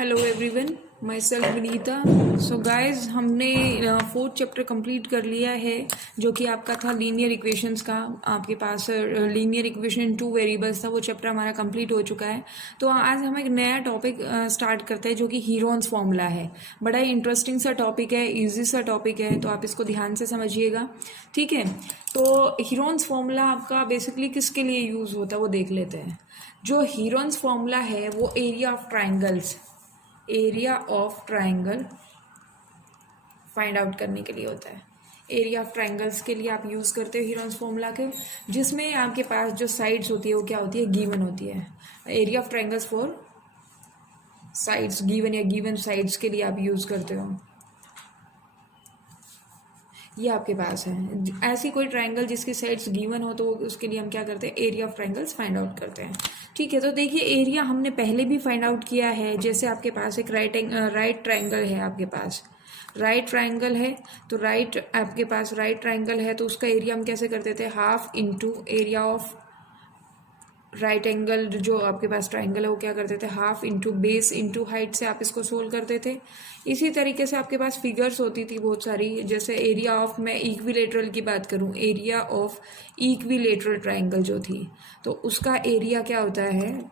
Hello everyone, my self Vinita. So guys, हमने fourth chapter complete कर लिया है जो कि आपका था लीनियर इक्वेशंस का। आपके पास लीनियर इक्वेशन 2 वेरिएबल्स था, वो चैप्टर हमारा कंप्लीट हो चुका है। तो आज हम एक नया टॉपिक स्टार्ट करते हैं जो कि हीरोन्स फॉर्मूला है। बड़ा ही इंटरेस्टिंग सा टॉपिक है, इजी सा टॉपिक है, तो आप इसको ध्यान से समझिएगा, ठीक है। तो हीरोन्स फॉर्मूला आपका बेसिकली किसके लिए यूज़ होता है वो देख लेते हैं। जो हीरोन्स फॉर्मूला है वो area of triangle find out करने के लिए होता है। एरिया ऑफ ट्राइंगल्स के लिए आप यूज़ करते हो हीरोन्स फॉर्मूला के, जिसमें आपके पास जो साइड्स होती है वो क्या होती है, गिवन होती है। Area of triangles for sides given या गिवन साइड्स के लिए आप यूज़ करते हो। ये आपके पास है ऐसी कोई ट्राइंगल जिसकी साइड्स गिवन हो, तो उसके लिए हम क्या करते हैं, area of triangles find out करते हैं, ठीक है। तो देखिए, एरिया हमने पहले भी फाइंड आउट किया है। जैसे आपके पास एक राइट ट्राइंगल है, आपके पास राइट ट्राइंगल है, तो आपके पास राइट ट्राइंगल है, तो उसका एरिया हम कैसे करते थे, half into area of right angle. जो आपके पास ट्राइंगल है वो क्या करते थे, half into base into height से आप इसको सोल्व करते थे। इसी तरीके से आपके पास फिगर्स होती थी बहुत सारी, जैसे एरिया ऑफ, मैं इक्विलेटरल की बात करूं, एरिया ऑफ इक्विलेटरल ट्राइंगल जो थी, तो उसका एरिया क्या होता है,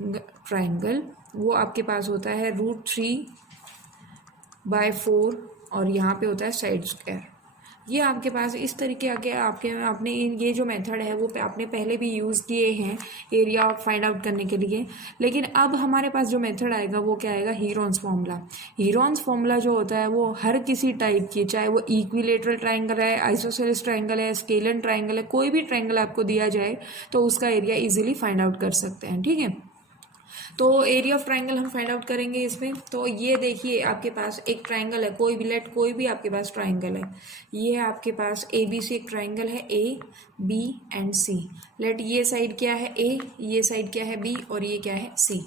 ट्राइंगल वो आपके पास होता है √3/4, और यहाँ पे होता है साइड स्क्वायर। ये आपके पास इस तरीके आपने ये जो मेथड है वो आपने पहले भी यूज़ किए हैं एरिया फाइंड आउट करने के लिए। लेकिन अब हमारे पास जो मेथड आएगा वो क्या आएगा, हीरोन्स फॉर्मूला। हीरोन्स फॉर्मूला जो होता है वो हर किसी टाइप की, चाहे वो इक्विलेटरल ट्राइंगल है, आइसोसेलेस ट्राइंगल है, स्केलन ट्राइंगल है, कोई भी ट्राइंगल आपको दिया जाए तो उसका एरिया इजीली फाइंड आउट कर सकते हैं, ठीक है। तो एरिया ऑफ ट्राइंगल हम फाइंड आउट करेंगे इसमें। तो ये देखिए, आपके पास एक ट्राइंगल है, कोई भी आपके पास ट्राइंगल है। ये आपके पास ए बी सी एक ट्राइंगल है, A B and C. Let ये साइड क्या है, ए, ये साइड क्या है, बी, और ये क्या है, सी।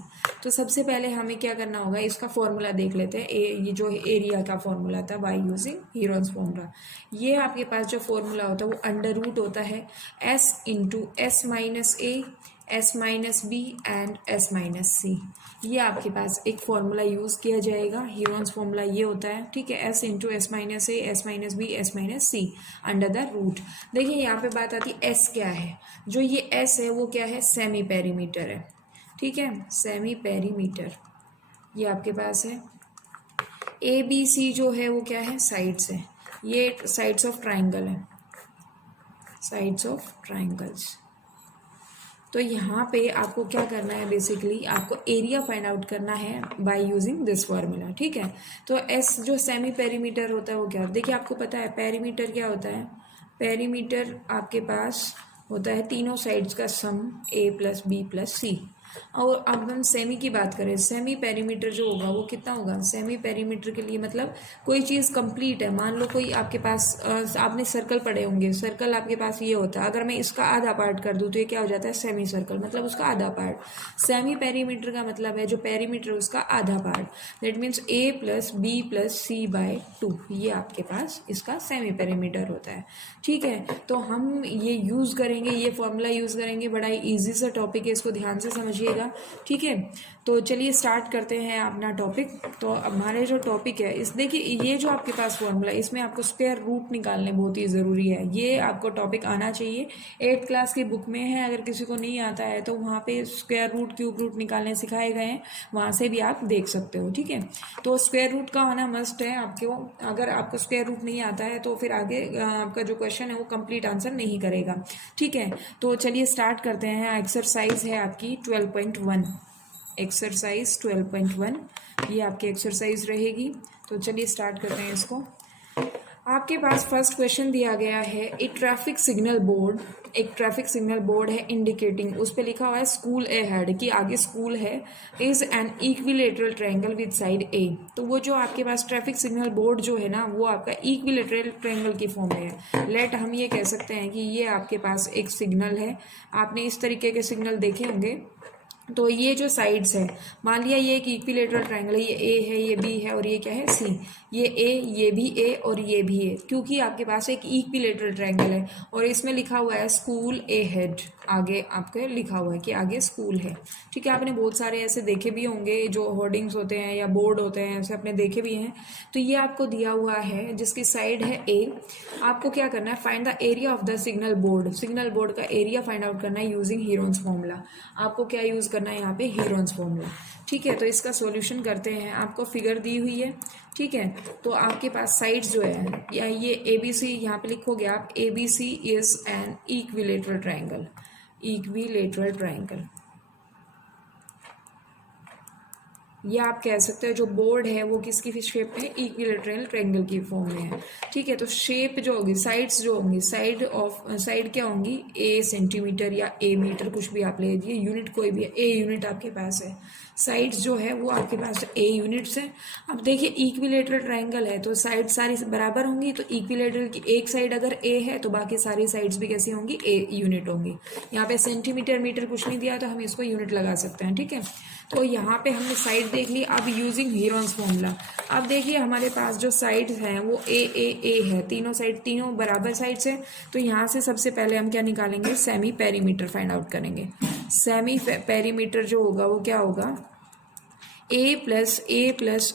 तो सबसे पहले हमें क्या करना होगा, इसका फॉर्मूला देख लेते हैं। ये जो एरिया का फॉर्मूला था बाय यूजिंग हीरोन्स फॉर्मूला, ये आपके पास जो फॉर्मूला होता है वो अंडर रूट होता है S into S minus A, S minus B and S minus सी। ये आपके पास एक फॉर्मूला यूज़ किया जाएगा, हीरोन्स फॉर्मूला ये होता है, ठीक है। S into S minus A, S minus B, S minus C under the root. देखिए यहाँ पे बात आती है एस क्या है, जो ये एस है वो क्या है, सेमी पेरीमीटर है, ठीक है, सेमी पेरीमीटर ये आपके पास है। ए बी सी जो है वो क्या है, साइड्स है, ये साइड्स ऑफ ट्राइंगल है, साइड्स ऑफ ट्राइंगल्स। तो यहाँ पे आपको क्या करना है, बेसिकली आपको एरिया फाइंड आउट करना है बाय यूजिंग दिस फार्मूला, ठीक है। तो एस जो सेमी पेरीमीटर होता है वो क्या, देखिए आपको पता है पेरीमीटर क्या होता है, पेरीमीटर आपके पास होता है तीनों साइड्स का सम, ए प्लस बी प्लस सी। और अब हम सेमी की बात करें, सेमी पेरीमीटर जो होगा वो कितना होगा, सेमी पेरीमीटर के लिए मतलब कोई चीज़ कंप्लीट है। मान लो कोई आपके पास आपने सर्कल पढ़े होंगे, सर्कल आपके पास ये होता है, अगर मैं इसका आधा पार्ट कर दूँ तो ये क्या हो जाता है, सेमी सर्कल, मतलब उसका आधा पार्ट। सेमी पेरीमीटर का मतलब है जो पेरीमीटर उसका आधा part, that means A plus B plus C by 2, ये आपके पास इसका सेमी पेरीमीटर होता है, ठीक है। तो हम ये यूज़ करेंगे, ये फॉर्मूला यूज़ करेंगे, बड़ा ही ईजी सा टॉपिक है, इसको ध्यान से समझिएगा, ठीक है। तो चलिए स्टार्ट करते हैं अपना टॉपिक। तो हमारे जो टॉपिक है इस, देखिए ये जो आपके पास फॉर्मूला है इसमें आपको स्क्वायर रूट निकालने बहुत ही ज़रूरी है, ये आपको टॉपिक आना चाहिए। 8th क्लास की बुक में है, अगर किसी को नहीं आता है तो वहाँ पे स्क्वायर रूट, क्यूब रूट निकालने सिखाए गए हैं, वहाँ से भी आप देख सकते हो, ठीक है। तो स्क्वायर रूट का आना मस्ट है आपको, अगर आपको स्क्वायर रूट नहीं आता है तो फिर आगे आपका जो क्वेश्चन है वो कंप्लीट आंसर नहीं करेगा, ठीक है। तो चलिए स्टार्ट करते हैं। एक्सरसाइज है आपकी 12.1, एक्सरसाइज 12.1 ये आपकी एक्सरसाइज रहेगी। तो चलिए स्टार्ट करते हैं इसको। आपके पास फर्स्ट क्वेश्चन दिया गया है, एक ट्रैफिक सिग्नल बोर्ड है इंडिकेटिंग, उस पर लिखा हुआ है स्कूल ए हेड, कि आगे स्कूल है, is an equilateral triangle with side A. तो वो जो आपके पास ट्रैफिक सिग्नल बोर्ड जो है ना वो आपका इक्विलेटरल ट्रायंगल की फॉर्म में है। लेट हम ये कह सकते हैं कि ये आपके पास एक सिग्नल है, आपने इस तरीके के सिग्नल देखे होंगे, तो ये जो साइड्स है, मान लिया ये एक इक्विलेटरल ट्रायंगल है, ये ए है, ये बी है और ये क्या है सी, ये ए, ये भी ए और ये भी ए, क्योंकि आपके पास एक इक्विलेटरल ट्रायंगल है और इसमें लिखा हुआ है स्कूल ए हेड, आगे आपके लिखा हुआ है कि आगे स्कूल है। ठीक है, आपने बहुत सारे ऐसे देखे भी होंगे जो होर्डिंग्स होते हैं या बोर्ड होते हैं, ऐसे आपने देखे भी हैं। तो ये आपको दिया हुआ है जिसकी साइड है ए, आपको क्या करना है, find the area of the signal board, signal board का एरिया फाइंड आउट करना है यूजिंग हीरोन्स फॉर्मूला। आपको क्या यूज करना है यहाँ पे, हीरोन्स फॉर्मूला। ठीक है, तो इसका सॉल्यूशन करते हैं। आपको फिगर दी हुई है, ठीक है, तो आपके पास साइड्स जो है या ये ए बी सी यहाँ पे लिखोगे आप, A B C is an equilateral triangle, equilateral triangle. ये आप कह सकते हो जो बोर्ड है वो किसकी शेप में, इक्विलेटरल ट्रायंगल की फॉर्म में है। ठीक है, तो शेप जो होगी, साइड्स जो होंगी, साइड क्या होंगी, ए सेंटीमीटर या ए मीटर, कुछ भी आप ले लीजिए, यूनिट कोई भी है, ए यूनिट आपके पास है। साइड्स जो है वो आपके पास ए यूनिट्स है। अब देखिए इक्विलेटरल ट्रायंगल है तो साइड सारी बराबर होंगी, तो इक्विलेटरल की एक साइड अगर ए है तो बाकी सारी साइड्स भी कैसी होंगी, ए यूनिट होंगी। यहाँ पे सेंटीमीटर मीटर कुछ नहीं दिया तो हम इसको यूनिट लगा सकते हैं। ठीक है, तो यहाँ पे हमने साइड देख ली। अब यूजिंग हीरोन्स फॉर्मूला, अब देखिए हमारे पास जो साइड्स हैं वो ए है, तीनों साइड, तीनों बराबर साइड्स है। तो यहाँ से सबसे पहले हम क्या निकालेंगे, सेमी पेरीमीटर फाइंड आउट करेंगे। सेमी पेरीमीटर जो होगा वो क्या होगा, ए प्लस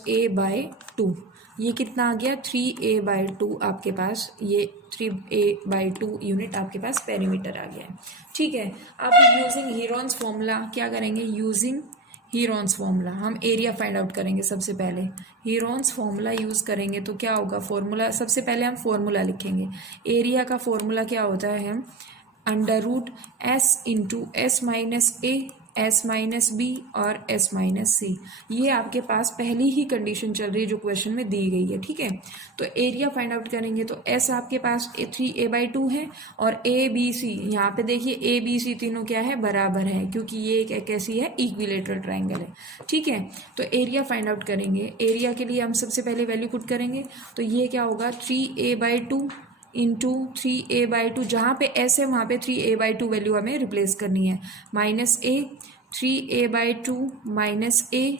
ए बाय 2, ये कितना आ गया, 3a/2 आपके पास, ये 3a/2 यूनिट आपके पास पेरीमीटर आ गया है। ठीक है, अब यूजिंग हीरोन्स फॉर्मूला क्या करेंगे, यूजिंग हीरोन्स फॉर्मूला हम एरिया फाइंड आउट करेंगे। सबसे पहले हीरोन्स फॉर्मूला यूज़ करेंगे तो क्या होगा, फॉर्मूला सबसे पहले हम फॉर्मूला लिखेंगे। एरिया का फॉर्मूला क्या होता है, हम √S इंटू S माइनस ए, S माइनस बी और S माइनस सी। ये आपके पास पहली ही कंडीशन चल रही है जो क्वेश्चन में दी गई है। ठीक है, तो एरिया फाइंड आउट करेंगे तो S आपके पास 3a/2 है और ए बी सी, यहाँ पे देखिए ए बी सी तीनों क्या है, बराबर है, क्योंकि ये एक कैसी है, इक्विलेटरल ट्रायंगल है। ठीक है, तो एरिया फाइंड आउट करेंगे। एरिया के लिए हम सबसे पहले वैल्यू पुट करेंगे, तो ये क्या होगा, 3a/2 इंटू 3a/2, जहाँ पे s है वहाँ पे 3a/2 वैल्यू हमें रिप्लेस करनी है, माइनस ए, 3a/2 माइनस ए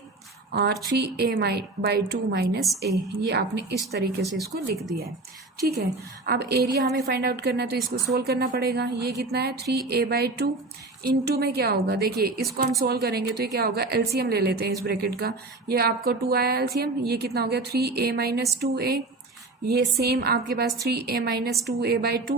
और 3a/2 माइनस ए। ये आपने इस तरीके से इसको लिख दिया है। ठीक है, अब एरिया हमें फाइंड आउट करना है तो इसको सोल्व करना पड़ेगा। ये कितना है, 3a/2 इंटू में क्या होगा, देखिए इसको हम सोल्व करेंगे तो ये क्या होगा, एलसीएम ले लेते हैं इस ब्रैकेट का, ये आपका 2 आया एलसीएम, ये कितना हो गया, 3a माइनस 2a, ये सेम आपके पास 3a माइनस 2a/2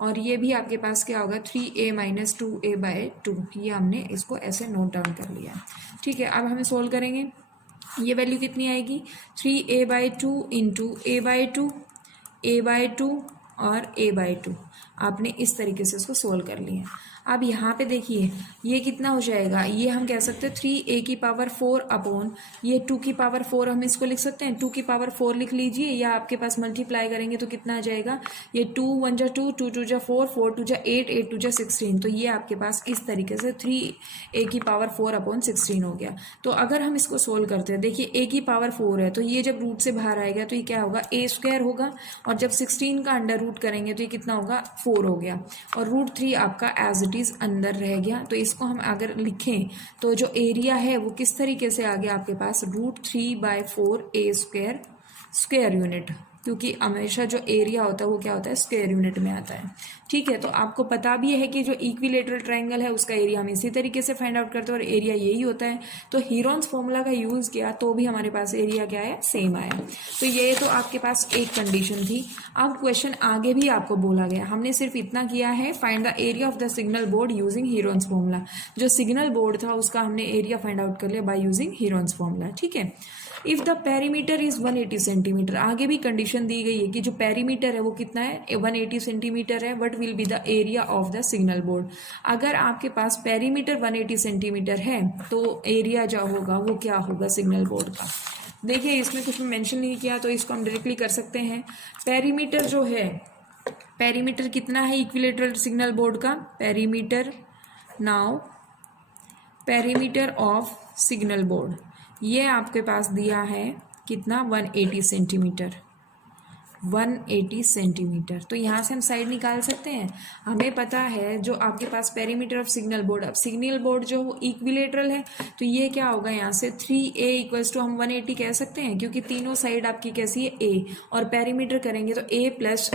और ये भी आपके पास क्या होगा, 3a माइनस 2a/2। ये हमने इसको ऐसे नोट डाउन कर लिया। ठीक है, अब हमें सोल्व करेंगे, ये वैल्यू कितनी आएगी, 3a/2 इंटू a/2 और a/2। आपने इस तरीके से इसको सोल्व कर लिया। अब यहाँ पे देखिए ये कितना हो जाएगा, ये हम कह सकते हैं 3a⁴ अपॉन ये 2⁴ हम इसको लिख सकते हैं, 2⁴ लिख लीजिए, या आपके पास मल्टीप्लाई करेंगे तो कितना आ जाएगा, ये 2 1 जा 2, 2 2 जा 4, 4 2 जा 8, 8 2 जा 16। तो ये आपके पास इस तरीके से 3a⁴ अपॉन 16 हो गया। तो अगर हम इसको सोल्व करते हैं, देखिए a⁴ है तो ये जब रूट से बाहर आएगा तो ये क्या होगा, a² होगा, और जब 16 का अंडर रूट करेंगे तो ये कितना होगा, 4 हो गया, और √3 आपका एज इट इज अंदर रह गया। तो इसको हम अगर लिखें तो जो एरिया है वो किस तरीके से आ गया आपके पास, √3/4 a² स्क्वायर यूनिट, क्योंकि हमेशा जो एरिया होता है वो क्या होता है, स्क्वायर यूनिट में आता है। ठीक है, तो आपको पता भी है कि जो इक्विलेटरल ट्रायंगल है उसका एरिया हम इसी तरीके से फाइंड आउट करते हैं और एरिया यही होता है। तो हीरोन्स फॉर्मूला का यूज़ किया तो भी हमारे पास एरिया क्या है, सेम आया। तो ये तो आपके पास एक कंडीशन थी। अब क्वेश्चन आगे भी आपको बोला गया, हमने सिर्फ इतना किया है, find the area of the signal board using Heron's formula. जो सिग्नल बोर्ड था उसका हमने एरिया फाइंड आउट कर लिया बाय यूजिंग हीरोन्स फॉर्मूला। ठीक है, if the perimeter is 180 centimetre, आगे भी कंडीशन दी गई है कि जो पेरीमीटर है वो कितना है, 180 सेंटीमीटर है, what will be the area of the signal board. अगर आपके पास पेरीमीटर 180 सेंटीमीटर है तो एरिया जो होगा वो क्या होगा, सिग्नल बोर्ड का। देखिए इसमें कुछ मेंशन नहीं किया तो इसको हम डायरेक्टली कर सकते हैं। पेरीमीटर जो है, पेरीमीटर कितना है इक्विलेटरल सिग्नल बोर्ड का, perimeter, now perimeter of signal board ये आपके पास दिया है कितना, 180 सेंटीमीटर, 180 सेंटीमीटर। तो यहाँ से हम साइड निकाल सकते हैं। हमें पता है जो आपके पास पेरीमीटर ऑफ सिग्नल बोर्ड, अब सिग्नल बोर्ड जो वो इक्विलेटरल है, तो ये क्या होगा यहाँ से 3a इक्वल्स टू हम 180 कह सकते हैं, क्योंकि तीनों साइड आपकी कैसी है a, और पेरीमीटर करेंगे तो a plus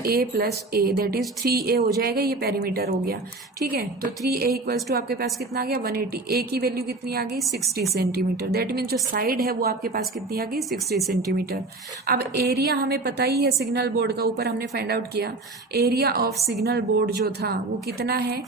a that is 3a हो जाएगा, ये पेरीमीटर हो गया। ठीक है, तो 3a इक्वल्स टू आपके पास कितना आ गया 180, a की वैल्यू कितनी आ गई 60 सेंटीमीटर, दैट मीन्स जो साइड है वो आपके पास कितनी आ गई 60 सेंटीमीटर। अब एरिया हमें पता ही है सिग्नल बोर्ड का, ऊपर हमने फाइंड आउट किया, एरिया ऑफ सिग्नल बोर्ड जो था वो कितना है,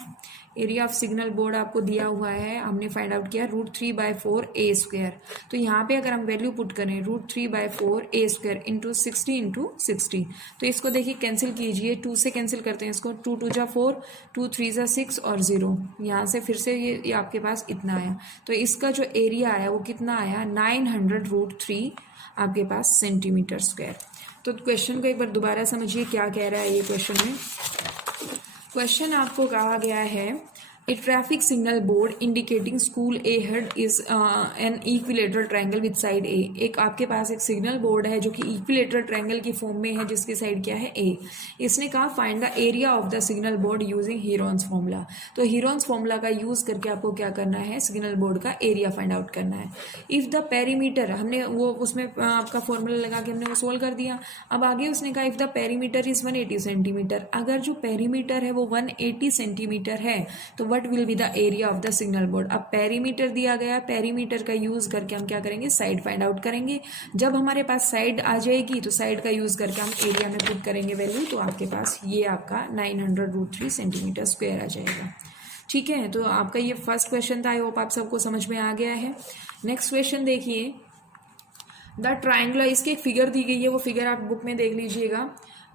एरिया ऑफ सिग्नल बोर्ड आपको दिया हुआ है, हमने फाइंड आउट किया √3/4 a स्क्वायर। तो यहाँ पे अगर हम वैल्यू पुट करें √3/4 a स्क्वायर इंटू 60 तो इसको देखिए कैंसिल कीजिए, 2 से कैंसिल करते हैं इसको, 2 2 जा 4, 2 3 जा 6 और 0, यहाँ से फिर से ये आपके पास इतना आया। तो इसका जो एरिया आया वो कितना आया 900√3 आपके पास सेंटीमीटर स्क्वायर। तो क्वेश्चन को एक बार दोबारा समझिए क्या कह रहा है ये क्वेश्चन में। क्वेश्चन आपको कहा गया है a traffic signal board indicating school ahead is an equilateral triangle with side A. एक आपके पास एक सिग्नल बोर्ड है जो कि इक्विलेटरल ट्रायंगल की फॉर्म में है, जिसकी साइड क्या है ए। इसने कहा find the area of the signal board using Heron's formula. तो हीरोन्स फॉर्मूला का यूज करके आपको क्या करना है, सिग्नल बोर्ड का एरिया फाइंड आउट करना है। इफ द पेरीमीटर, हमने वो उसमें आपका फॉर्मूला लगा के हमने वो सोल्व कर दिया। अब आगे उसने कहा if the perimeter is 180 centimetre, अगर जो पेरीमीटर है वो 180 सेंटीमीटर है तो what will be the area of the signal board. अब पेरीमीटर दिया गया, पेरीमीटर का यूज करके हम क्या करेंगे, साइड फाइंड आउट करेंगे। जब हमारे पास साइड आ जाएगी तो साइड का यूज करके हम एरिया में पुट करेंगे वैल्यू, तो आपके पास ये आपका 900√3 सेंटीमीटर स्क्वायर आ जाएगा। ठीक है, तो आपका ये फर्स्ट क्वेश्चन था, आई होप आप सबको समझ में आ गया है। नेक्स्ट क्वेश्चन देखिए, द ट्रायंगुलर, इसकी एक फिगर दी गई है, वो फिगर आप बुक में देख लीजिएगा।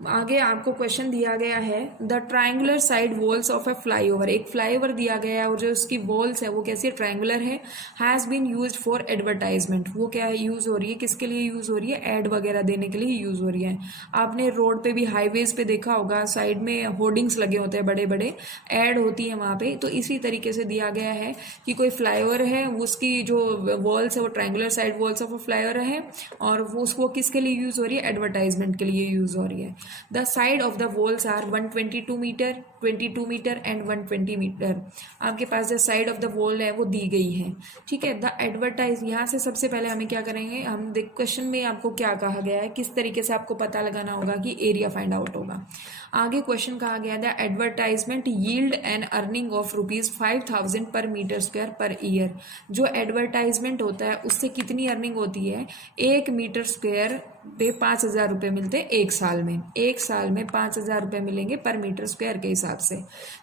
आगे आपको क्वेश्चन दिया गया है the triangular side walls of A flyover, एक फ्लाईओवर दिया गया है और जो उसकी वॉल्स है वो कैसी ट्रायंगुलर है, has been used for advertisement. वो क्या है, यूज हो रही है, किसके लिए यूज हो रही है, एड वगैरह देने के लिए यूज हो रही है। आपने रोड पे भी, हाईवेज पे देखा होगा, साइड में होर्डिंग्स लगे होते हैं, बड़े बड़े एड होती है वहाँ पे। तो इसी तरीके से दिया गया है कि कोई फ्लाईओवर है, उसकी जो वॉल्स है वो triangular side walls of a flyover है, और वो उसको किसके लिए यूज हो रही है, एडवर्टाइजमेंट के लिए यूज हो रही है। The side of the walls are 122 metre, 22 metre and 120 metre. आपके पास जो साइड ऑफ द वॉल है वो दी गई है। ठीक है, द एडवर्टाइज, यहाँ से सबसे पहले हमें क्या करेंगे, हम देख क्वेश्चन में आपको क्या कहा गया है, किस तरीके से आपको पता लगाना होगा कि एरिया फाइंड आउट होगा। आगे क्वेश्चन कहा गया the advertisement yield an earning of ₹5,000 per metre square per year. जो एडवर्टाइजमेंट होता है उससे कितनी अर्निंग होती है, 1 मीटर स्क्वायर पे 5,000 रुपये मिलते हैं एक साल में, एक साल में 5,000 रुपये मिलेंगे पर मीटर स्क्वायर के हिसाब से।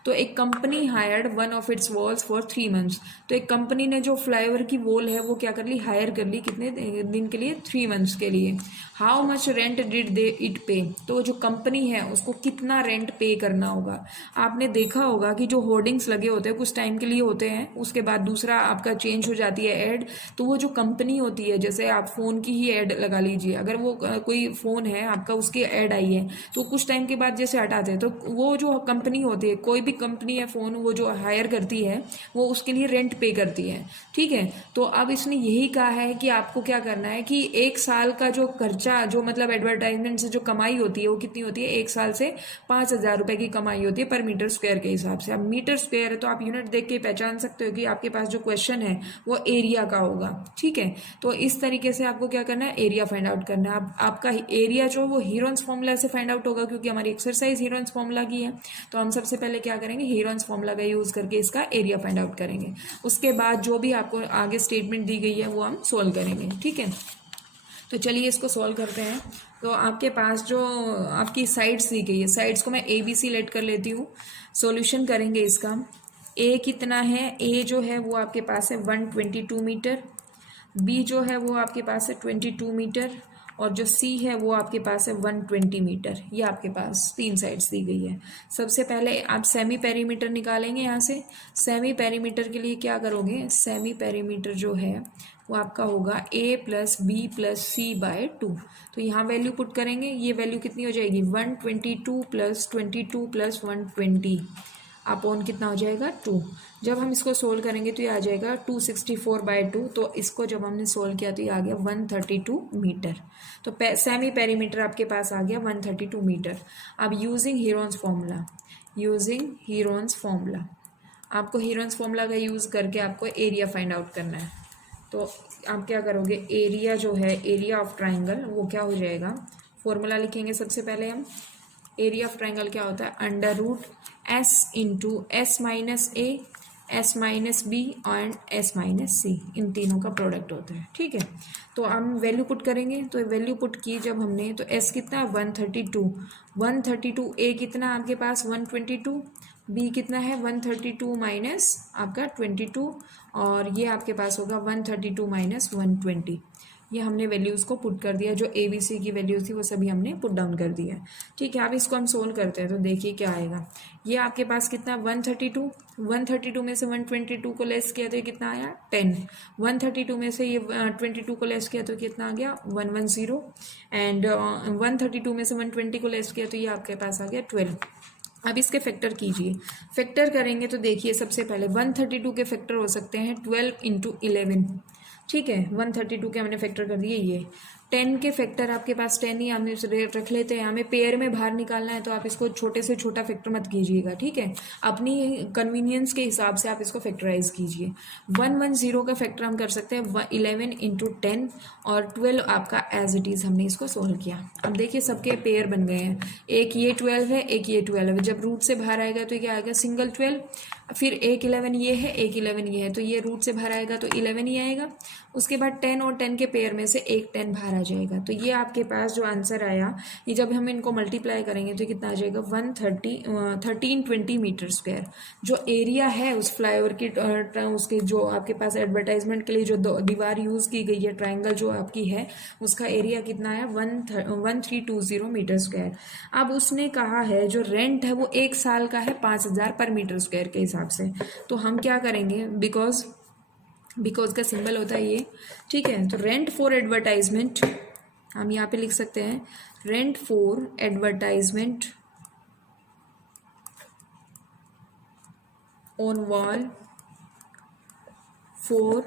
तो एक company hired one of its walls for 3 months, तो एक कंपनी ने जो फ्लाईओवर की वॉल है वो क्या कर ली, हायर कर ली, कितने दिन के लिए, 3 मंथ्स के लिए। How much rent did they it पे, तो जो कंपनी है उसको कितना रेंट पे करना होगा। आपने देखा होगा कि जो होर्डिंग्स लगे होते हैं कुछ टाइम के लिए होते हैं, उसके बाद दूसरा आपका चेंज हो जाती है एड। तो वो जो कंपनी होती है, जैसे आप फोन की ही एड लगा लीजिए, अगर वो कोई फोन है आपका, उसकी एड आई है तो कुछ टाइम के बाद जैसे हटाते हैं, तो वो जो कंपनी होती है, कोई भी कंपनी है फोन, वो जो हायर करती है वो उसके लिए रेंट पे करती है। ठीक है, तो अब इसने यही कहा है कि आपको क्या करना है कि एक साल का जो खर्चा, जो मतलब एडवर्टाइजमेंट से जो कमाई होती है वो कितनी होती है, एक साल से 5,000 रुपए की कमाई होती है पर मीटर स्क्वायर के हिसाब से। अब मीटर स्क्वायर है तो आप यूनिट देख के पहचान सकते हो कि आपके पास जो क्वेश्चन है वो एरिया का होगा। ठीक है, तो इस तरीके से आपको क्या करना है, एरिया फाइंड आउट करना है। आपका एरिया जो वो हीरोन्स फॉर्मूला से फाइंड आउट होगा, क्योंकि हमारी एक्सरसाइज हीरोन्स फॉर्मूला की है। तो हम सबसे पहले क्या करेंगे, हीरोन्स फॉर्मूला का यूज करके इसका एरिया फाइंड आउट करेंगे। उसके बाद जो भी आपको आगे स्टेटमेंट दी गई है वो हम सोल्व करेंगे। ठीक है, तो चलिए इसको सॉल्व करते हैं। तो आपके पास जो आपकी साइड्स दी गई है, साइड्स को मैं ABC लेट कर लेती हूँ। सॉल्यूशन करेंगे इसका। ए कितना है, ए जो है वो आपके पास है 122 मीटर, बी जो है वो आपके पास है 22 मीटर, और जो सी है वो आपके पास है 120 मीटर। ये आपके पास 3 साइड्स दी गई है। सबसे पहले आप सेमी पेरीमीटर निकालेंगे यहाँ से। सेमी पेरीमीटर के लिए क्या करोगे, सेमी पेरीमीटर जो है वो आपका होगा A + B + C/2। तो यहाँ वैल्यू पुट करेंगे, ये वैल्यू कितनी हो जाएगी, 122 + 22 + 120 अपॉन कितना हो जाएगा 2। जब हम इसको सोल्व करेंगे तो ये आ जाएगा 264/2। तो इसको जब हमने सोल्व किया तो ये आ गया 132 मीटर। तो सेमी पेरीमीटर आपके पास आ गया 132 मीटर। अब यूजिंग हीरोन्स फॉर्मूला आपको हीरोन्स फॉर्मूला का यूज़ करके आपको एरिया फाइंड आउट करना है। तो आप क्या करोगे, एरिया जो है, एरिया ऑफ ट्राइंगल, वो क्या हो जाएगा, फॉर्मूला लिखेंगे सबसे पहले हम। एरिया ऑफ ट्राइंगल क्या होता है, under root S into S minus A, S minus B and S minus C, इन तीनों का प्रोडक्ट होता है। ठीक है, तो हम वैल्यू पुट करेंगे। तो वैल्यू पुट की जब हमने, तो एस कितना है 132, ए कितना आपके पास 122, बी कितना है 132 माइनस आपका 22, और ये आपके पास होगा 132 माइनस 120। ये हमने वैल्यूज़ को पुट कर दिया, जो ए बी सी की वैल्यूज़ थी वो सभी हमने पुट डाउन कर दिया। ठीक है, अब इसको हम सोल्व करते हैं तो देखिए क्या आएगा। ये आपके पास कितना 132 में से 122 को लेस किया तो ये कितना आया 10। 132 में से ये 22 को लेस किया तो कितना आ गया 110, एंड 132 में से 120 को लेस किया तो ये आपके पास आ गया 12। अब इसके फैक्टर कीजिए। फैक्टर करेंगे तो देखिए सबसे पहले 132 के फैक्टर हो सकते हैं 12 इंटू 11। ठीक है, 132 के हमने फैक्टर कर दिए। ये 10 के फैक्टर आपके पास 10 ही हमें रख लेते हैं। हमें पेयर में बाहर निकालना है तो आप इसको छोटे से छोटा फैक्टर मत कीजिएगा। ठीक है, अपनी कन्वीनियंस के हिसाब से आप इसको फैक्टराइज कीजिए। 110 का फैक्टर हम कर सकते हैं 11 इंटू 10, और 12 आपका एज इट इज़ हमने इसको सोल्व किया। अब देखिए सबके पेयर बन गए हैं, एक ये 12 है, एक ये 12 है। जब रूट से बाहर आएगा तो क्या आएगा सिंगल 12, फिर एक 11 ये है, एक 11 ये है, तो ये रूट से बाहर आएगा तो 11 ही आएगा। उसके बाद 10 और 10 के पेयर में से एक 10 बाहर आ जाएगा। तो ये आपके पास जो आंसर आया, ये जब हम इनको मल्टीप्लाई करेंगे तो कितना आ जाएगा 1320 मीटर स्क्वायर। जो एरिया है उस फ्लाईओवर की उसके जो आपके पास एडवर्टाइजमेंट के लिए जो दीवार यूज़ की गई है, ट्राइंगल जो आपकी है, उसका एरिया कितना है 1320 मीटर स्क्वायर। अब उसने कहा है जो रेंट है वो 1 साल का है 5000 पर मीटर स्क्वायर के हिसाब से। तो हम क्या करेंगे, बिकॉज का सिंबल होता है ये। ठीक है, तो रेंट फॉर एडवर्टाइजमेंट हम यहाँ पे लिख सकते हैं, rent for advertisement on wall for,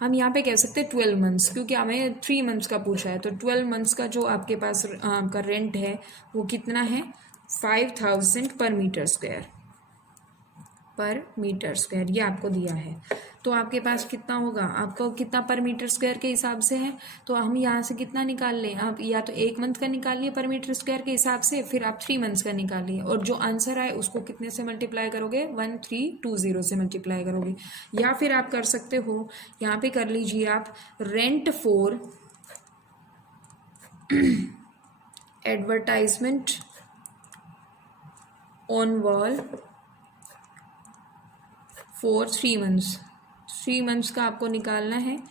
हम यहाँ पे कह सकते हैं 12 मंथ्स, क्योंकि हमें 3 मंथ्स का पूछा है। तो 12 मंथ्स का जो आपके पास आपका रेंट है वो कितना है 5000 पर मीटर स्क्वायर, ये आपको दिया है। तो आपके पास कितना होगा, आपको कितना पर मीटर स्क्वायर के हिसाब से है, तो हम यहाँ से कितना निकाल लें, आप या तो 1 मंथ का निकालिए पर मीटर स्क्वायर के हिसाब से, फिर आप 3 मंथ्स का निकालिए, और जो आंसर आए उसको कितने से मल्टीप्लाई करोगे 1320 से मल्टीप्लाई करोगे। या फिर आप कर सकते हो, यहाँ पे कर लीजिए आप, rent for advertisement on wall for 3 months. 3 months का आपको निकालना है।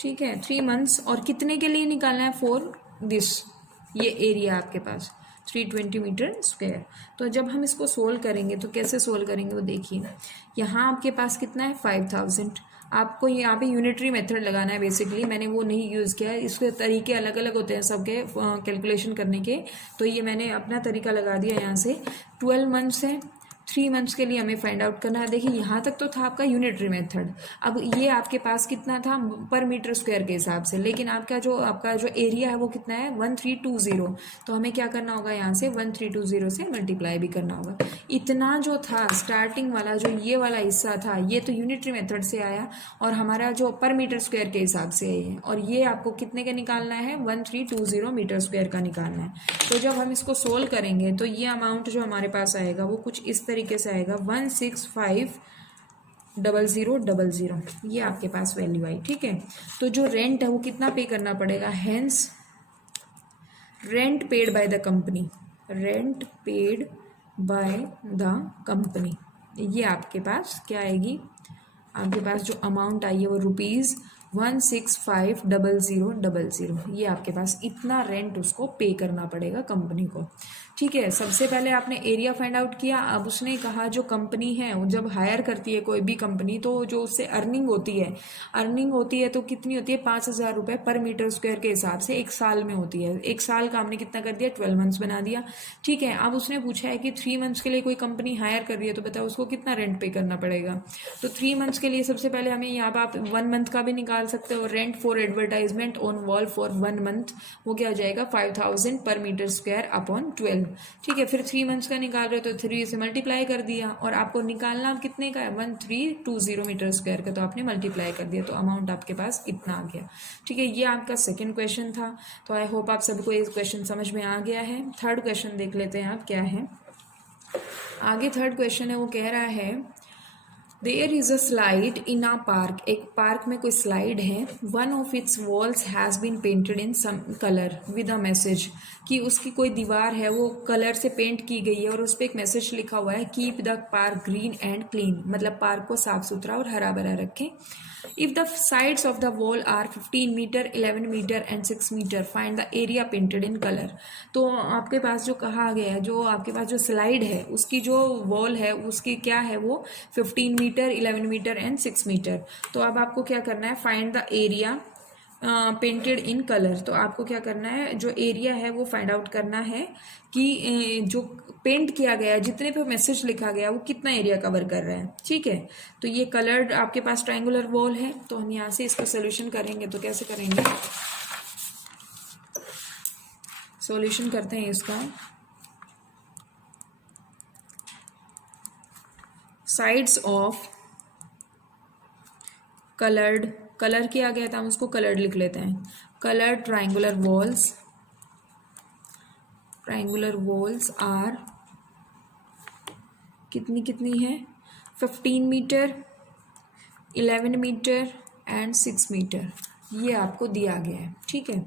ठीक है, 3 मंथ्स, और कितने के लिए निकालना है, फॉर दिस, ये एरिया आपके पास 320 मीटर स्क्वायर। तो जब हम इसको सोल्व करेंगे तो कैसे सोल्व करेंगे वो देखिए। यहाँ आपके पास कितना है 5000, आपको यहाँ पे यूनिटरी मेथड लगाना है। बेसिकली मैंने वो नहीं यूज़ किया है, इसके तरीके अलग अलग होते हैं सबके कैलकुलेशन करने के, तो ये मैंने अपना तरीका लगा दिया। यहाँ से 12 मंथ्स है, 3 मंथ्स के लिए हमें फाइंड आउट करना है। देखिए यहाँ तक तो था आपका यूनिटरी मेथड, अब ये आपके पास कितना था पर मीटर स्क्वायर के हिसाब से, लेकिन आपका जो एरिया है वो कितना है 1320। तो हमें क्या करना होगा, यहाँ से 1320 से मल्टीप्लाई भी करना होगा। इतना जो था स्टार्टिंग वाला, जो ये वाला हिस्सा था, ये तो यूनिटरी मेथड से आया, और हमारा जो पर मीटर स्क्वायर के हिसाब से है, और ये आपको कितने का निकालना है 1320 मीटर स्क्वायर का निकालना है। तो जब हम इसको सोल्व करेंगे तो ये अमाउंट जो हमारे पास आएगा वो कुछ इस तरीके से आएगा 1650000, ये आपके पास वैल्यू आई। ठीक है, तो जो रेंट है वो कितना पे करना पड़ेगा, hence rent paid by the company, ये आपके पास क्या आएगी, आपके पास जो अमाउंट आई है वो ₹1650000, ये आपके पास इतना रेंट उसको पे करना पड़ेगा कंपनी को। ठीक है, सबसे पहले आपने एरिया फाइंड आउट किया। अब उसने कहा जो कंपनी है वो जब हायर करती है कोई भी कंपनी, तो जो उससे अर्निंग होती है तो कितनी होती है, 5,000 रुपये पर मीटर स्क्वायर के हिसाब से एक साल में होती है। एक साल का हमने कितना कर दिया, 12 मंथ्स बना दिया। ठीक है, अब उसने पूछा है कि 3 मंथ्स के लिए कोई कंपनी हायर कर रही है तो बताओ उसको कितना रेंट पे करना पड़ेगा। तो 3 मंथ्स के लिए सबसे पहले हमें यहाँ पर आप 1 मंथ का भी निकाल सकते हो। Rent for advertisement on wall for 1 month, वो क्या हो जाएगा, 5,000 पर मीटर स्क्वायर अपॉन 12। ठीक है, फिर 3 मंथ्स का निकाल रहे हो तो 3 से मल्टीप्लाई कर दिया, और आपको निकालना अब कितने का है, 1320 मीटर स्क्वायर का, तो आपने मल्टीप्लाई कर दिया, तो अमाउंट आपके पास इतना आ गया। ठीक है, ये आपका सेकंड क्वेश्चन था। तो आई होप आप सबको ये क्वेश्चन समझ में आ गया है। थर्ड क्वेश्चन देख लेते हैं आप क्या है। आगे थर्ड क्वेश्चन है, वो कह रहा है there is a slide in a park. एक पार्क में कोई स्लाइड है। One of its walls has been painted in some colour with a message, कि उसकी कोई दीवार है वो कलर से पेंट की गई है और उस पर एक मैसेज लिखा हुआ है, keep the park green and clean, मतलब पार्क को साफ सुथरा और हरा भरा रखें। If the sides of the wall are 15 metre, 11 metre and 6 metre, find the area painted in colour. तो आपके पास जो कहा गया है, जो आपके पास जो स्लाइड है उसकी जो वॉल है उसकी क्या है, वो 15 मीटर, 11 मीटर एंड 6 मीटर। तो अब आपको क्या करना है, find the area painted in colour. तो आपको क्या करना है, जो एरिया है वो फाइंड आउट करना है कि जो पेंट किया गया है, जितने पे मैसेज लिखा गया वो कितना एरिया कवर कर रहा है। ठीक है, तो ये कलर्ड आपके पास ट्रायंगुलर वॉल है, तो हम यहाँ से इसको सोल्यूशन करेंगे। तो कैसे करेंगे, सॉल्यूशन करते हैं इसका। साइड्स ऑफ कलर्ड, कलर किया गया था, हम उसको कलर्ड लिख लेते हैं। कलर्ड ट्रायंगुलर वॉल्स आर कितनी कितनी है, 15 मीटर, 11 मीटर एंड 6 मीटर, ये आपको दिया गया है। ठीक है,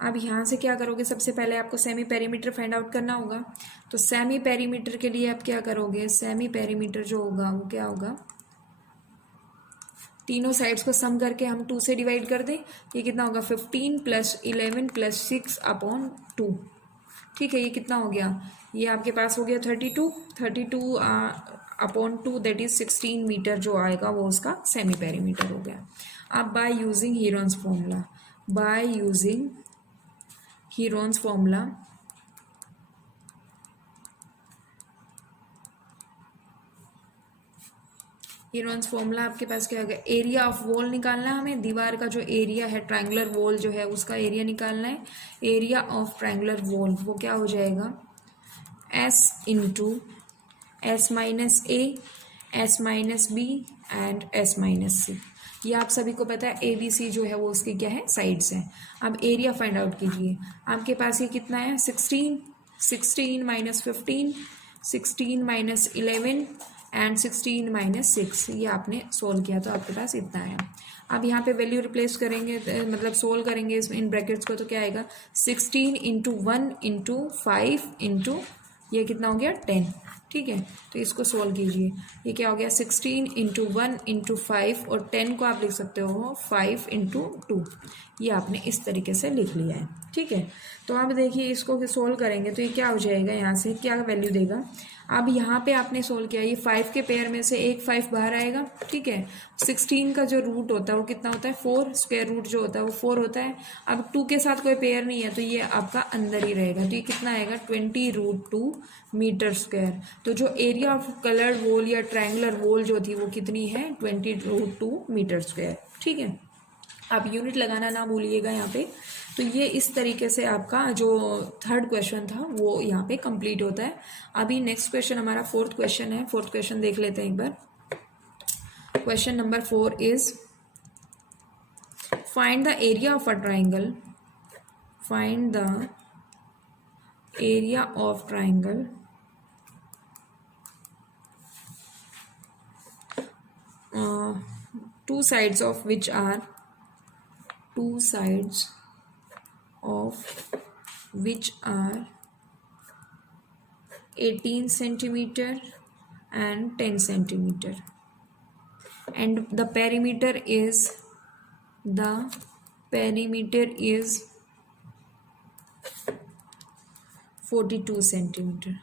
अब यहाँ से क्या करोगे, सबसे पहले आपको सेमी पेरीमीटर फाइंड आउट करना होगा। तो सेमी पेरीमीटर के लिए आप क्या करोगे, सेमी पेरीमीटर जो होगा वो क्या होगा, तीनों साइड्स को सम करके हम 2 से डिवाइड कर दें। ये कितना होगा, 15 + 11 + 6 अपॉन 2। ठीक है, ये कितना हो गया, ये आपके पास हो गया 32 अपॉन 2, दैट इज 16 मीटर जो आएगा वो उसका सेमी पेरीमीटर हो गया। अब bye using Heron's formula, Heron's formula आपके पास क्या होगा, एरिया ऑफ वॉल निकालना है हमें, दीवार का जो एरिया है ट्रायंगुलर वॉल जो है उसका एरिया निकालना है। एरिया ऑफ ट्रायंगुलर वॉल वो क्या हो जाएगा, S into S minus A, S minus B and S minus C। ये आप सभी को पता है, ABC जो है वो उसकी क्या है, साइड्स है। अब एरिया फाइंड आउट कीजिए। आपके पास ये कितना है, 16 माइनस 15, 16 माइनस 11 एंड 16 माइनस 6, ये आपने सोल्व किया तो आपके पास इतना है। अब यहाँ पे वैल्यू रिप्लेस करेंगे, मतलब सोल्व करेंगे इसमें इन ब्रैकेट्स को, तो क्या आएगा, 16 इंटू 1 इंटू 5 इंटू ये कितना हो गया, 10। ठीक है, तो इसको सोल्व कीजिए। ये क्या हो गया, 16 इंटू 1 इंटू 5, और 10 को आप लिख सकते हो 5 इंटू 2। ये आपने इस तरीके से लिख लिया है। ठीक है, तो अब देखिए इसको सोल्व करेंगे तो ये क्या हो जाएगा, यहाँ से क्या वैल्यू देगा। अब यहाँ पे आपने सोल्व किया, ये 5 के पेयर में से एक 5 बाहर आएगा। ठीक है, 16 का जो रूट होता है वो कितना होता है, 4, स्क्वायर रूट जो होता है वो 4 होता है। अब 2 के साथ कोई पेयर नहीं है तो ये आपका अंदर ही रहेगा, तो ये कितना आएगा, 20√2 मीटर स्क्वायर। तो जो एरिया ऑफ कलर्ड वॉल या ट्रायंगुलर वॉल जो थी वो कितनी है, 20√2 मीटर स्क्वायर। ठीक है, आप यूनिट लगाना ना भूलिएगा यहाँ पे। तो ये इस तरीके से आपका जो थर्ड क्वेश्चन था वो यहाँ पे कंप्लीट होता है। अभी नेक्स्ट क्वेश्चन हमारा फोर्थ क्वेश्चन है। फोर्थ क्वेश्चन देख लेते हैं एक बार। Question number 4 is find the area of a triangle, find the area of triangle two sides of which are 18 centimeter and 10 centimeter, and the perimeter is 5 42 centimetre.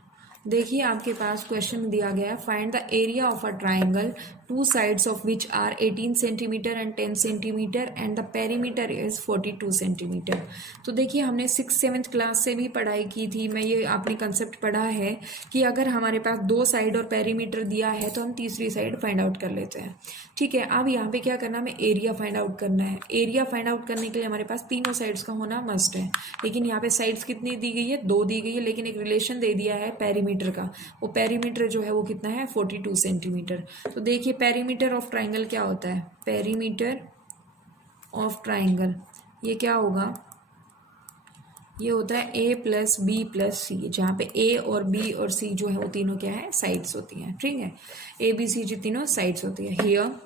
देखिए आपके पास question दिया गया है, find the area of a triangle two sides of which are 18 centimetre and 10 centimetre and the perimeter is 42 centimetre. तो देखिए हमने 6th-7th class से भी पढ़ाई की थी, मैं ये आपने कंसेप्ट पढ़ा है कि अगर हमारे पास 2 साइड और पेरीमीटर दिया है तो हम तीसरी साइड फाइंड आउट कर लेते हैं। ठीक है, अब यहाँ पे क्या करना, हमें एरिया फाइंड आउट करना है। एरिया फाइंड आउट करने के लिए हमारे पास तीनों साइड्स का होना मस्ट है, लेकिन यहाँ पे साइड्स कितनी दी गई है, 2 दी गई है, लेकिन एक रिलेशन दे दिया है पेरीमीटर का। वो पेरीमीटर जो है वो कितना है, 42 सेंटीमीटर। तो देखिए पेरीमीटर ऑफ ट्राइंगल क्या होता है, पेरीमीटर ऑफ ट्राइंगल ये क्या होगा, ये होता है ए प्लस बी प्लस सी, जहाँ पे ए और बी और सी जो है वो तीनों क्या है, साइड्स होती हैं। ठीक है, ए बी सी जो तीनों साइड्स होती है। हियर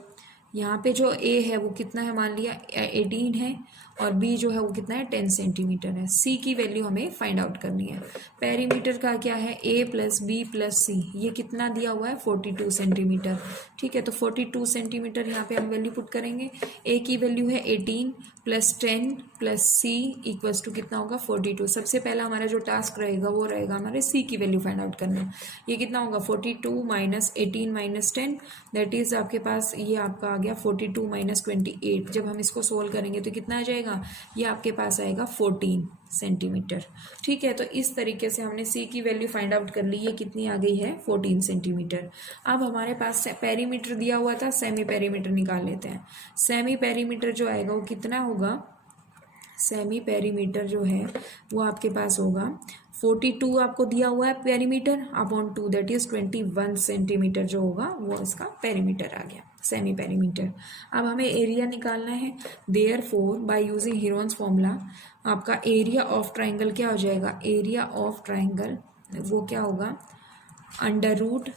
यहाँ पे जो ए है वो कितना है, मान लिया 18 है, और बी जो है वो कितना है, 10 सेंटीमीटर है। सी की वैल्यू हमें फाइंड आउट करनी है। पेरीमीटर का क्या है, ए प्लस बी प्लस सी, ये कितना दिया हुआ है, 42 सेंटीमीटर। ठीक है, तो 42 सेंटीमीटर यहाँ पे हम वैल्यू पुट करेंगे। ए की वैल्यू है 18 plus 10 plus C equals to कितना होगा, 42। सबसे पहला हमारा जो टास्क रहेगा वो रहेगा हमारे सी की वैल्यू फाइंड आउट करना। ये कितना होगा, 42 माइनस 18 माइनस 10, दैट इज आपके पास ये आपका आ गया 42 माइनस 28। जब हम इसको सोल्व करेंगे तो कितना आ जाएगा, ये आपके पास आएगा 14 सेंटीमीटर। ठीक है, तो इस तरीके से हमने सी की वैल्यू फाइंड आउट कर ली, ये कितनी आ गई है, 14 सेंटीमीटर। अब हमारे पास पेरीमीटर दिया हुआ था, सेमी पेरीमीटर निकाल लेते हैं। सेमी पेरीमीटर जो आएगा वो कितना होगा, सेमी पेरीमीटर जो है वो आपके पास होगा 42 आपको दिया हुआ है perimeter upon 2, that is 21 centimetre जो होगा वो इसका पेरीमीटर आ गया, सेमी पेरीमीटर। अब हमें एरिया निकालना है। Therefore by using Heron's formula आपका एरिया ऑफ ट्राइंगल क्या हो जाएगा, एरिया ऑफ ट्राइंगल वो क्या होगा, under root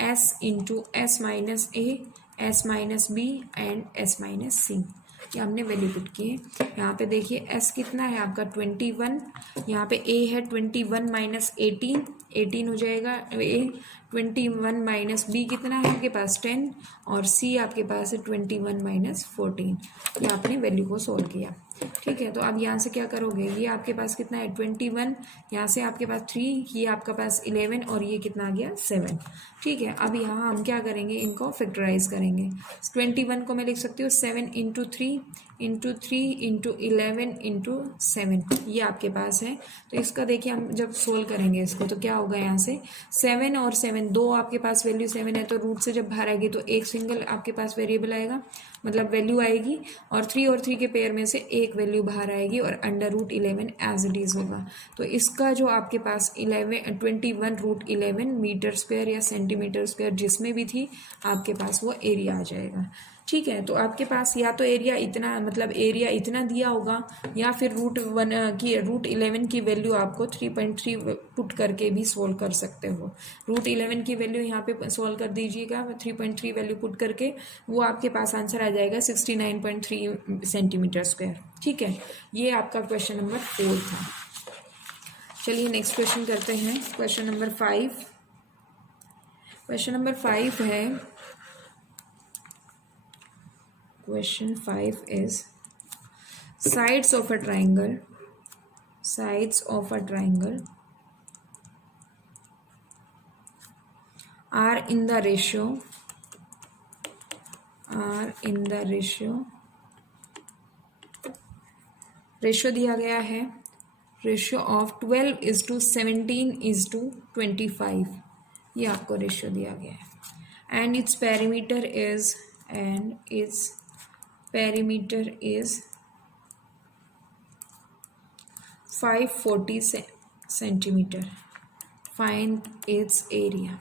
S into S minus A, S minus B and S minus सी। ये हमने वैल्यू पुट की है। यहाँ पे देखिए एस कितना है आपका 21, यहाँ पे ए है 21 माइनस 18 हो जाएगा ए, 21 माइनस बी कितना है आपके पास 10, और सी आपके पास है 21 माइनस 14। ये आपने वैल्यू को सोल्व किया। ठीक है, तो अब यहाँ से क्या करोगे, ये आपके पास कितना है 21, यहाँ से आपके पास 3, ये आपका पास 11 और ये कितना आ गया 7। ठीक है, अब यहाँ हम क्या करेंगे, इनको फैक्टराइज करेंगे। 21 को मैं लिख सकती हूँ 7 इंटू 3 इंटू 3 इंटू 11 इंटू 7, ये आपके पास है। तो इसका देखिए हम जब सोल्व करेंगे इसको तो क्या होगा, यहाँ से 7 और 7 दो आपके पास वैल्यू 7 है, तो रूट से जब बाहर आएगी तो एक सिंगल आपके पास वेरिएबल आएगा, मतलब वैल्यू आएगी, और 3 और 3 के पेयर में से एक वैल्यू बाहर आएगी और under root 11 as it is होगा। तो इसका जो आपके पास 21 रूट 11 मीटर स्क्वायर या सेंटीमीटर स्क्वायर जिसमें भी थी आपके पास वो एरिया आ जाएगा। ठीक है, तो आपके पास या तो एरिया इतना, मतलब एरिया इतना दिया होगा, या फिर रूट 11 की वैल्यू आपको 3.3 पुट करके भी सोल्व कर सकते हो। रूट 11 की वैल्यू यहाँ पे सोल्व कर दीजिएगा 3.3 वैल्यू पुट करके, वो आपके पास आंसर आ जाएगा 69.3 सेंटीमीटर स्क्वायर। ठीक है, ये आपका क्वेश्चन नंबर 4 था। चलिए नेक्स्ट क्वेश्चन करते हैं, क्वेश्चन नंबर 5। क्वेश्चन नंबर 5 है, question 5 is sides of a triangle are in the ratio दिया गया है, रेशियो ऑफ 12:17:25, ये आपको रेशियो दिया गया है, and its perimeter is 540 centimetre. Find its area.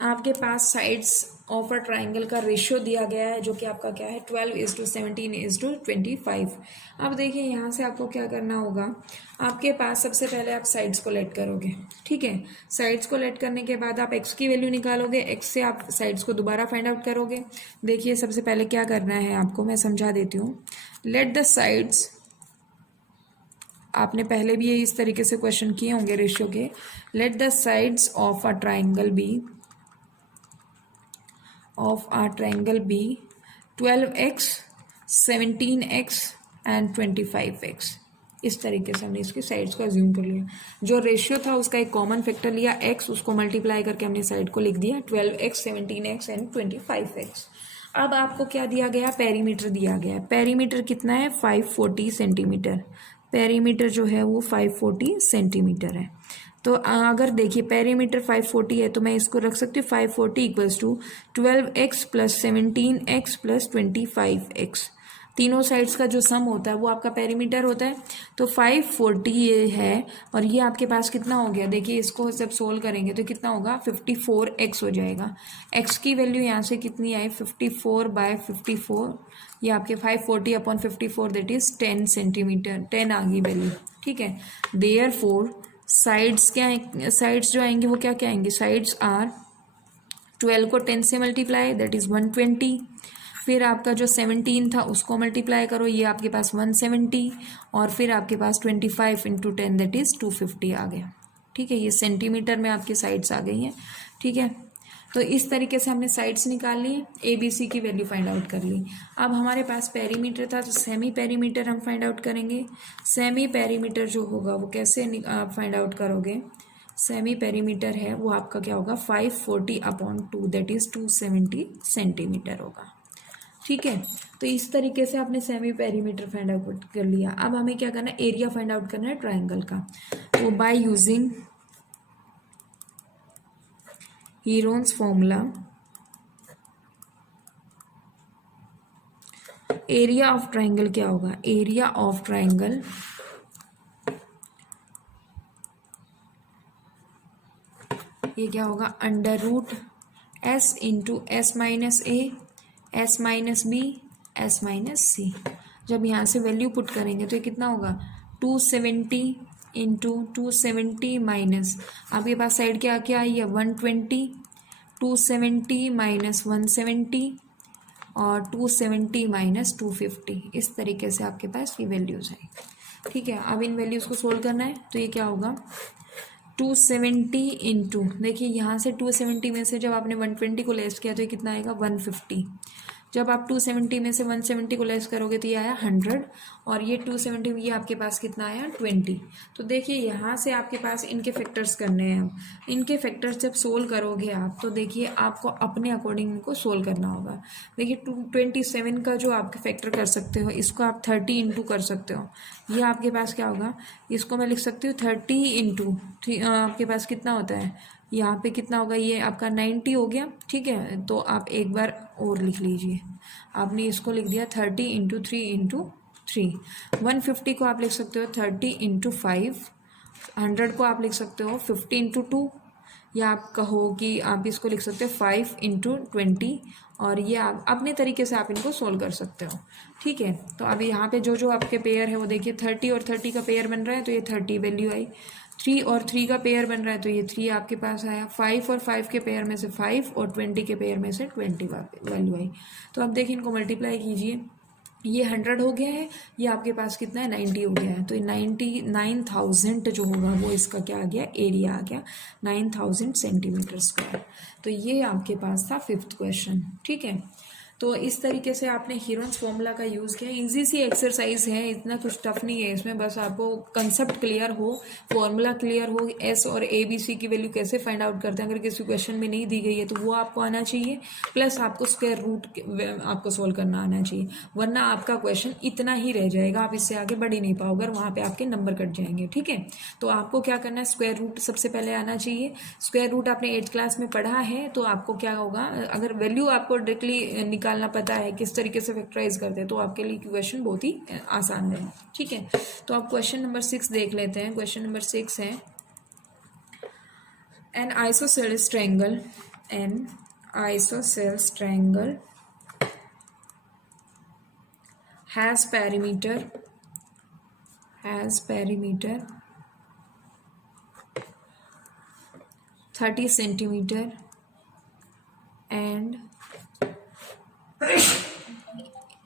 आपके पास साइड्स ऑफ अ ट्राइंगल का रेशियो दिया गया है जो कि आपका क्या है 12:17:25। अब देखिए यहाँ से आपको क्या करना होगा, आपके पास सबसे पहले आप साइड्स को लेट करोगे। ठीक है, साइड्स को लेट करने के बाद आप एक्स की वैल्यू निकालोगे, एक्स से आप साइड्स को दोबारा फाइंड आउट करोगे। देखिए सबसे पहले क्या करना है आपको, मैं समझा देती हूँ। लेट द साइड्स, आपने पहले भी ये इस तरीके से क्वेश्चन किए होंगे रेशियो के। Let the sides of a triangle be 12x, 17x and 25x। इस तरीके से हमने इसकी साइड्स को अज्यूम कर लिया। जो रेशियो था उसका एक कॉमन फैक्टर लिया x, उसको मल्टीप्लाई करके हमने साइड को लिख दिया 12x, 17x एंड 25x। अब आपको क्या दिया गया, पेरीमीटर दिया गया है। पेरीमीटर कितना है, 540 सेंटीमीटर। पेरीमीटर जो है वो 540 सेंटीमीटर है। तो अगर देखिए पेरीमीटर 540 है तो मैं इसको रख सकती हूँ 540 equals to 12x plus 17x plus 25x। तीनों साइड्स का जो सम होता है वो आपका पेरीमीटर होता है। तो 540 ये है और ये आपके पास कितना हो गया, देखिए इसको जब सोल्व करेंगे तो कितना होगा, 54x हो जाएगा। x की वैल्यू यहाँ से कितनी आई, 54/54, ये आपके 540 अपॉन 54 दैट इज 10 सेंटीमीटर, 10 आ गई वैल्यू। ठीक है, देयरफॉर साइड्स क्या, साइड्स जो आएंगे वो क्या क्या आएंगे, साइड्स आर 12 को 10 से मल्टीप्लाई दैट इज 120, फिर आपका जो 17 था उसको मल्टीप्लाई करो, ये आपके पास 170, और फिर आपके पास 25 इंटू 10 दैट इज 250 आ गया। ठीक है, ये सेंटीमीटर में आपकी साइड्स आ गई हैं। ठीक है, तो इस तरीके से हमने साइड्स निकाल ली, ए बी सी की वैल्यू फाइंड आउट कर ली। अब हमारे पास पेरीमीटर था तो सेमी पेरीमीटर हम फाइंड आउट करेंगे। सेमी पेरीमीटर जो होगा वो कैसे आप फाइंड आउट करोगे, सेमी पेरीमीटर है वो आपका क्या होगा, 540 अपॉन 2 दैट इज 270 सेंटीमीटर होगा। ठीक है, तो इस तरीके से आपने सेमी पेरीमीटर फाइंड आउट कर लिया। अब हमें क्या करना है, एरिया फाइंड आउट करना है ट्राइंगल का। तो by using Heron's formula, area of triangle क्या होगा, एरिया ऑफ ट्राइंगल ये क्या होगा, under root S into S minus ए, S minus B, S minus c. जब यहाँ से वैल्यू पुट करेंगे तो ये कितना होगा, 270 इंटू 270 माइनस आपके पास साइड क्या क्या आई है 120, 270 माइनस 170 और 270 माइनस 250, इस तरीके से आपके पास ये वैल्यूज है। ठीक है, अब इन वैल्यूज़ को सोल्व करना है तो ये क्या होगा, 270 इंटू, देखिए यहाँ से 270 में से जब आपने 120 को लेस किया तो ये कितना आएगा 150। जब आप 270 में से 170 को लेस करोगे तो ये आया 100, और ये 270 ये आपके पास कितना आया 20। तो देखिए यहाँ से आपके पास इनके फैक्टर्स करने हैं। अब इनके फैक्टर्स जब सोल्व करोगे आप तो देखिए आपको अपने अकॉर्डिंग इनको सोल्व करना होगा। देखिए 27 का जो आप फैक्टर कर सकते हो इसको आप 30 इंटू कर सकते हो। ये आपके पास क्या होगा, इसको मैं लिख सकती हूँ 30 इंटू, आपके पास कितना होता है यहाँ पे कितना होगा, ये आपका 90 हो गया। ठीक है, तो आप एक बार और लिख लीजिए, आपने इसको लिख दिया 30 इंटू 3 इंटू 3। 150 को आप लिख सकते हो 30 इंटू 5, 100 को आप लिख सकते हो 50 इंटू 2, या आप कहो कि आप इसको लिख सकते हो 5 इंटू 20, और ये आप अपने तरीके से आप इनको सोल्व कर सकते हो। ठीक है, तो अभी यहाँ पे जो जो आपके पेयर है वो देखिए 30 और 30 का पेयर बन रहा है तो ये 30 वैल्यू आई, 3 और 3 का पेयर बन रहा है तो ये 3 आपके पास आया, 5 और 5 के पेयर में से 5 और 20 के पेयर में से 20 वैल्यू आई। तो अब देखिए इनको मल्टीप्लाई कीजिए, ये 100 हो गया है, ये आपके पास कितना है 90 हो गया है, तो ये 99,000 जो होगा वो इसका क्या आ गया, एरिया आ गया 9000 सेंटीमीटर स्क्वायर। तो ये आपके पास था 5th क्वेश्चन। ठीक है, तो इस तरीके से आपने हीरोन्स फॉर्मूला का यूज़ किया। इजी सी एक्सरसाइज है, इतना कुछ टफ नहीं है इसमें, बस आपको कंसेप्ट क्लियर हो, फॉर्मूला क्लियर हो, एस और ए बी सी की वैल्यू कैसे फाइंड आउट करते हैं अगर किसी क्वेश्चन में नहीं दी गई है तो वो आपको आना चाहिए, प्लस आपको स्क्वायर रूट आपको सोल्व करना आना चाहिए, वरना आपका क्वेश्चन इतना ही रह जाएगा, आप इससे आगे बढ़ ही नहीं पाओगे, वहाँ पे आपके नंबर कट जाएंगे। ठीक है, तो आपको क्या करना है, स्क्वायर रूट सबसे पहले आना चाहिए। स्क्वायर रूट आपने 8th क्लास में पढ़ा है तो आपको क्या होगा, अगर वैल्यू आपको डायरेक्टली निकालना पता है किस तरीके से फैक्टराइज करते हैं तो आपके लिए क्वेश्चन बहुत ही आसान है। ठीक है, तो आप क्वेश्चन नंबर 6 देख लेते हैं। क्वेश्चन नंबर 6 है N isosceles triangle, N isosceles triangle has perimeter 30 centimeter and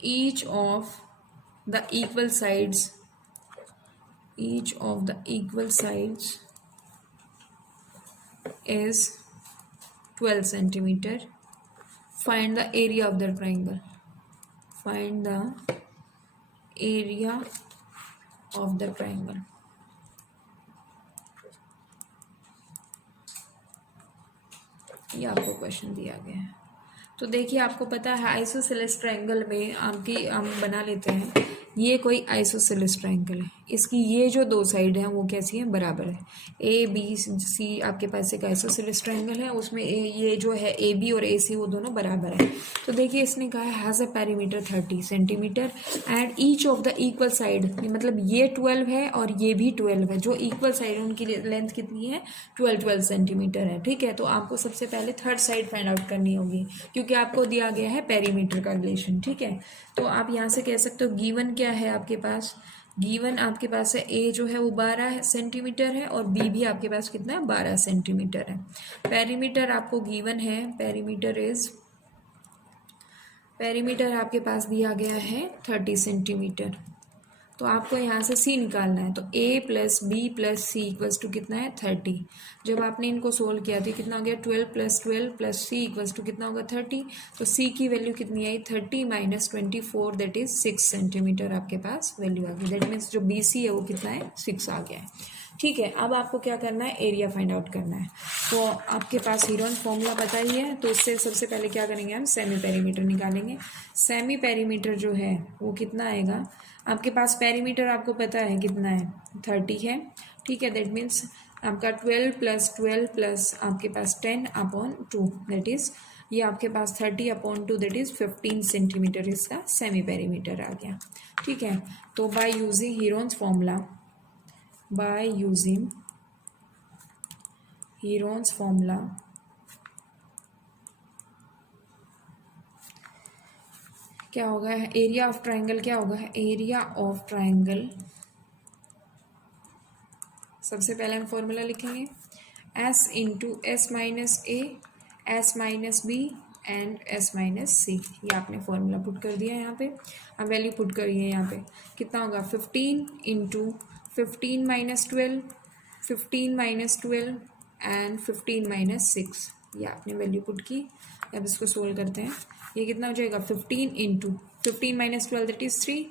each of the equal sides is 12 centimeter. Find the area of the triangle. Find the area of the triangle. ये आपको question दिया गया है। तो देखिए आपको पता है आइसोसेलेस ट्रायंगल में हम बना लेते हैं, ये कोई आइसोसेलेस ट्रायंगल है, इसकी ये जो दो साइड हैं वो कैसी हैं, बराबर है। ए बी सी आपके पास एक आइसोसेलेस ट्रायंगल है, उसमें ये जो है ए बी और ए सी वो दोनों बराबर है। तो देखिए इसने कहा है has a perimeter 30 centimetre and each of the equal side, मतलब ये 12 है और ये भी 12 है, जो इक्वल साइड उनकी लेंथ कितनी है, 12 सेंटीमीटर है। ठीक है, तो आपको सबसे पहले थर्ड साइड फाइंड आउट करनी होगी, क्योंकि आपको दिया गया है पेरीमीटर का रिलेशन। ठीक है, तो आप यहाँ से कह सकते हो गिवन क्या है आपके पास, गिवन आपके पास है ए जो है वो 12 सेंटीमीटर है और बी भी आपके पास कितना है, 12 सेंटीमीटर है। पेरीमीटर आपको गिवन है, पेरीमीटर आपके पास दिया गया है 30 सेंटीमीटर। तो आपको यहाँ से सी निकालना है, तो a plus B plus C equals to कितना है, 30। जब आपने इनको सोल्व किया तो कितना हो गया, 12 प्लस सी इक्वल्स टू कितना होगा, 30। तो c की वैल्यू कितनी आई, 30 माइनस 24 दैट इज 6 सेंटीमीटर आपके पास वैल्यू आ गई। दैट मीन्स जो बी सी है वो कितना है, 6 आ गया है। ठीक है, अब आपको क्या करना है, एरिया फाइंड आउट करना है। तो आपके पास हीरोन फॉर्मूला पता ही है, तो इससे सबसे पहले क्या करेंगे, हम सेमी पेरीमीटर निकालेंगे। सेमी पेरीमीटर जो है वो कितना आएगा, आपके पास पेरीमीटर आपको पता है कितना है, 30 है। ठीक है, दैट मीन्स आपका 12 प्लस आपके पास 10/2 दैट इज़, ये आपके पास 30/2 दैट इज़ 15 सेंटीमीटर इसका सेमी पेरीमीटर आ गया। ठीक है, तो by using Heron's formula, by using Heron's formula क्या होगा, एरिया ऑफ ट्राइंगल क्या होगा, एरिया ऑफ ट्राइंगल, सबसे पहले हम फॉर्मूला लिखेंगे s into S minus A, S minus B and S minus सी। ये आपने फॉर्मूला पुट कर दिया है यहाँ पे, अब वैल्यू पुट करिए यहाँ पे, कितना होगा 15 into 15 minus 12, 15 minus 12 and 15 minus 6, ये आपने वैल्यू पुट की। अब इसको सोल्व करते हैं, ये कितना हो जाएगा 15 into 15 minus 12 that is 3,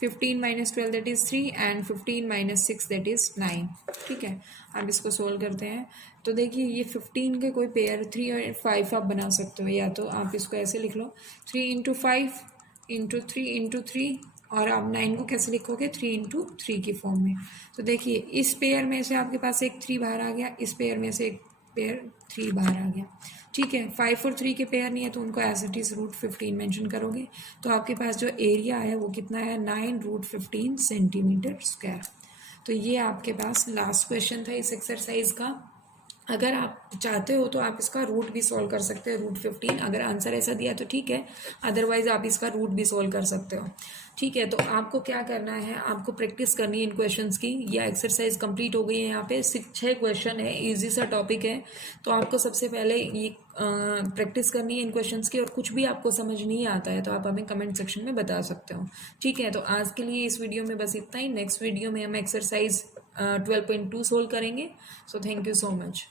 15 minus 12 that is 3 and 15 minus 6 that is 9। ठीक है, अब इसको सोल्व करते हैं। तो देखिए ये 15 के कोई पेयर 3 और 5 आप बना सकते हो, या तो आप इसको ऐसे लिख लो 3 इंटू 5 इंटू 3 इंटू 3, और आप 9 को कैसे लिखोगे, 3 इंटू 3 की फॉर्म में। तो देखिए इस पेयर में से आपके पास एक 3 बाहर आ गया, इस पेयर में से एक पेयर 3 बाहर आ गया। ठीक है, 5 और 3 के पेयर नहीं है तो उनको एज इट इज़ √15 मेंशन करोगे, तो आपके पास जो एरिया है वो कितना है, 9√15 सेंटीमीटर स्क्वायर। तो ये आपके पास लास्ट क्वेश्चन था इस एक्सरसाइज का। अगर आप चाहते हो तो आप इसका रूट भी सॉल्व कर सकते हो, √15। अगर आंसर ऐसा दिया तो ठीक है, अदरवाइज आप इसका रूट भी सॉल्व कर सकते हो। ठीक है, तो आपको क्या करना है, आपको प्रैक्टिस करनी है इन क्वेश्चंस की। यह एक्सरसाइज कंप्लीट हो गई है, यहाँ पे 6 क्वेश्चन है, इजी सा टॉपिक है। तो आपको सबसे पहले ये प्रैक्टिस करनी है इन क्वेश्चंस की, और कुछ भी आपको समझ नहीं आता है तो आप हमें कमेंट सेक्शन में बता सकते हो। ठीक है, तो आज के लिए इस वीडियो में बस इतना ही। नेक्स्ट वीडियो में हम एक्सरसाइज 12.2 सोल्व करेंगे। So thank you so much.